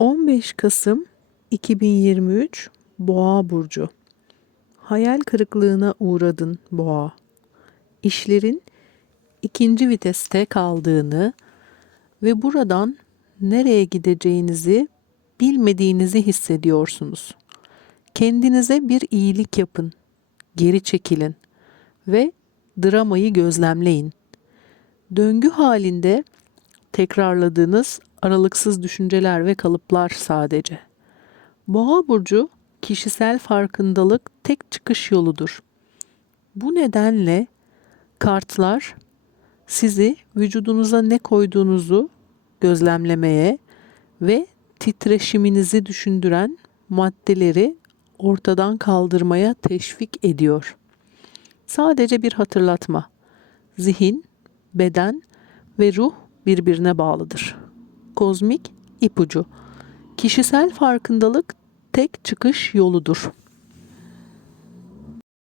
15 Kasım 2023 Boğa burcu. Hayal kırıklığına uğradın Boğa. İşlerin ikinci viteste kaldığını ve buradan nereye gideceğinizi bilmediğinizi hissediyorsunuz. Kendinize bir iyilik yapın. Geri çekilin ve dramayı gözlemleyin. Döngü halinde tekrarladığınız aralıksız düşünceler ve kalıplar sadece. Boğa burcu kişisel farkındalık tek çıkış yoludur. Bu nedenle kartlar sizi vücudunuza ne koyduğunuzu gözlemlemeye ve titreşiminizi düşündüren maddeleri ortadan kaldırmaya teşvik ediyor. Sadece bir hatırlatma. Zihin, beden ve ruh birbirine bağlıdır. Kozmik ipucu. Kişisel farkındalık tek çıkış yoludur.